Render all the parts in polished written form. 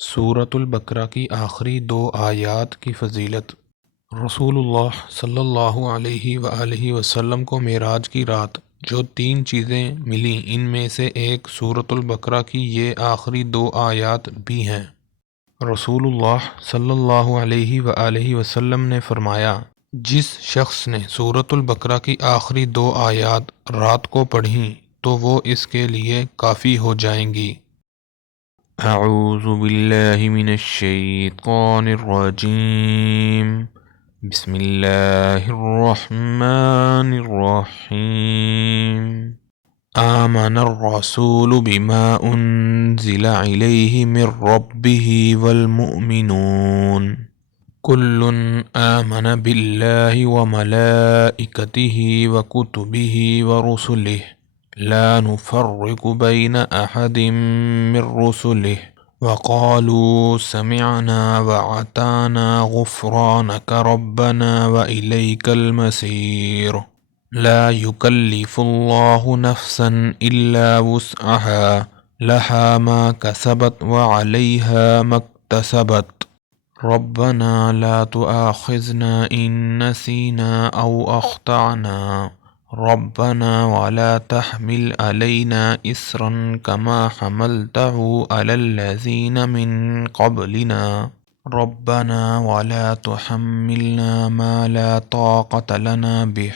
سورۃ البقرہ کی آخری دو آیات کی فضیلت۔ رسول اللہ صلی اللہ علیہ وآلہ وسلم کو معراج کی رات جو 3 چیزیں ملیں، ان میں سے ایک سورۃ البقرہ کی یہ آخری 2 آیات بھی ہیں۔ رسول اللہ صلی اللہ علیہ وآلہ وسلم نے فرمایا، جس شخص نے سورۃ البقرہ کی آخری 2 آیات رات کو پڑھیں تو وہ اس کے لیے کافی ہو جائیں گی۔ اعوذ باللہ من الشیطان الرجیم، بسم اللہ الرحمن الرحیم۔ آمن الرسول بما انزل الیہ من ربہ والمؤمنون کل آمن باللہ وملائکتہ وکتبہ ورسلہ لا نفرق بين أحد من رسله وقالوا سمعنا وأطعنا غفرانك ربنا وإليك المصير لا يكلف الله نفسا إلا وسعها لها ما كسبت وعليها ما اكتسبت ربنا لا تؤاخذنا إن نسينا أو أخطأنا ربنا ولا تحمل علينا إصرا كما حملته على الذين من قبلنا ربنا ولا تحملنا ما لا طاقة لنا به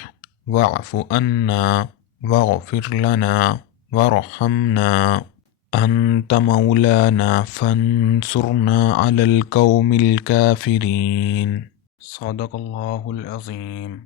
واعف عنا واغفر لنا وارحمنا أنت مولانا فانصرنا على القوم الكافرين۔ صدق اللہ العظیم۔